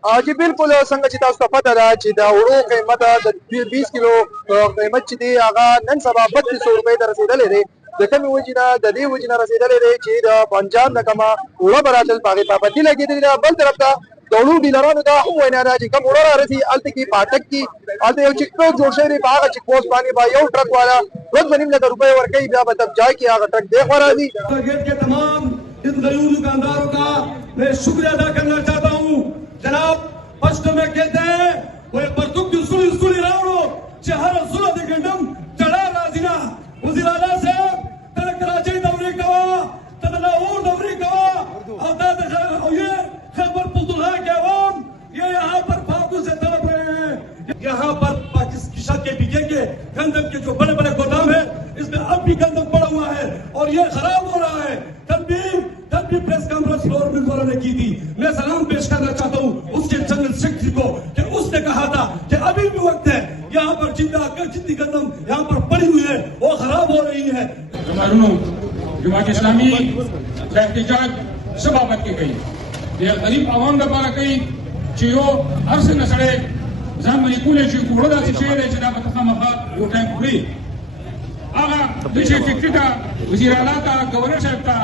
چې بالکل څنګه چې تاسو ته پته ده چې د وړو قیمت د 20 کیلو قیمت چې دی هغه نن سبا 3200 روپۍ ته رسیدلې دی د کومې وجې نه د دې وجې نه رسیدلې دی چې د پنجاب نه کومه وړه به راتلل په هغې پابندي لګېدلې ده. بل طرف ته د وړو ډیلرانو دا هم وینا ده چې کوم وړه رارسي هلته کې پاټک کې هلته یو چیک پوسټ جوړ شوی دی. په هغه چیک پوسټ باندې به یو ټرک والا 2.5 لکه روپۍ ورکوي، بیا به تب جای کې هغه ټرک دی خوا راځي. इन गरीब दुकानदारों का मैं शुक्रिया अदा करना चाहता हूँ। जनाब फर्स्ट में कहते हैं वो परतुक सुली रावड़ो शहर सुला दे गंडम चढ़ा राजिना वजीर आला साहब तन कराची दौरे कवा तदला और दौरे कवा औदा ये खैबर पख्तूनख्वा के अवाम ये यहाँ पर फाकू से तड़प रहे हैं। यहाँ पर पाकिस्तान के पीछे के गंदम के जो बड़े बड़े गोदाम है इसमें अब भी गंदम पड़ा हुआ है और ये खराब हो रहा है। तब भी प्रेस कॉन्फ्रेंस फ्लोर में ने की थी। मैं सलाम पेश करना चाहता हूँ उसके जनरल सेक्रेटरी को कि उसने कहा था कि अभी भी वक्त है, यहाँ पर जितनी गंदम यहाँ पर पड़ी हुई है वो खराब हो रही है। जमात इस्लामी एहतजाज सबाबत की गई गरीब आवाम दबारा कई चीयो हर से नसड़े जामनी कूले ची कुड़ा से शेर है जनाब तखमखा वो टाइम पूरी आगा दिशे टिकटा वजीर आला का गवर्नर साहब का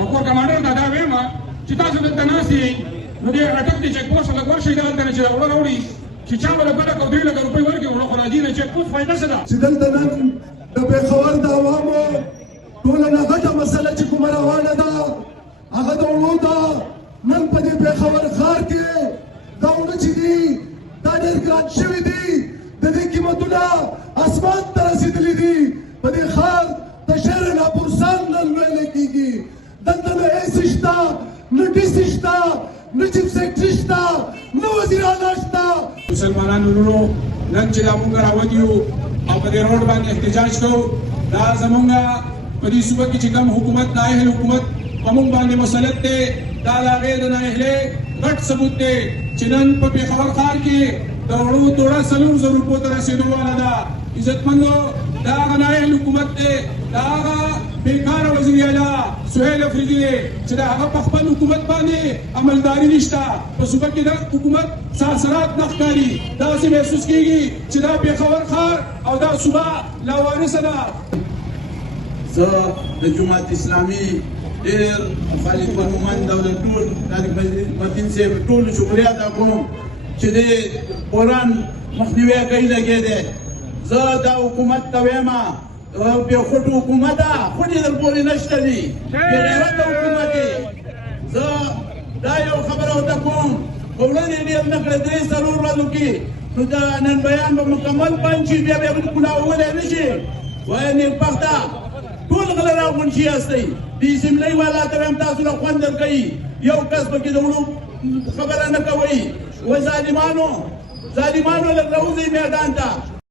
और कमांडर का दावे में चिता से तनासी मुझे अटक दी चेक पोस्ट लगवा शेदाल करने चाहिए और रोड़ी चिचा वाला बड़ा को 2 लाख रुपए वर्ग और खराजी ने चेक पोस्ट फायदा से दा सिदल तनन दबे खबर दावामो टोला ना गटा मसला ची कुमरा वाला दा आगा दौड़ो दा नन पदे पे खबर खार के दाउन ची दी दादर ग्रांड शवी दी ददे कीमतुला आसमान तरसीदली दी पदे खार तशर ना पुरसान नल वेले कीगी दंतन ऐसिश्ता नटिसिश्ता नचिप सेक्ट्रिश्ता नवजीर आलाश्ता मुसलमानानो नन چې دا مونږ راوځو او په دې روډ باندې احتجاج کوو دا زمونږه په دې صوبه کې چې کوم حکومت نااهل حکومت په مونږ باندې مسلط دی دا د هغې د نااهلۍ غټ ثبوت دی چې نن په پېښور ښار کې د وړو توړه 4,000 روپو ته رسېدو واله ده. عزتمندو دا هغه نااهل حکومت دی، دا هغه بیکاره وزیر اعلی سهیل افریدي دی چې د هغه په خپل حکومت باندې عملداري نشته. په صوبه کې د حکومت ساسرات نه ښکاري، داسې محسوس کېږي چې دا پېښور ښار او دا صوبه لاوارثه ده. زه د جماعت اسلامي ډېر مخالف ومند او د ټول طارق متین صاحب ټولو شکریه ادا کوم چې د قرآن مخنیوی کوي لګی دی. زه دا حکومت ته وایم بېخوټو حکومت ده، خوټې در پورې نشته دي، بېغیرته حکومت دی. زه دا یو خبره ورته کوم په وړاندې ډېر نه کړی 3-4 ورځو کې نو دا نن بیان به مکمل بند شي، بیا به کولاولی نه شي. وایي نیکبخته ټول غله راغونډ شي هستئ، د اسمبلۍ والا ته وایم تاسو له خوند درکوي، یو کس پکې د وړو خبره نه کوئ. و ظالمانو لږ راوځئ میدان ته.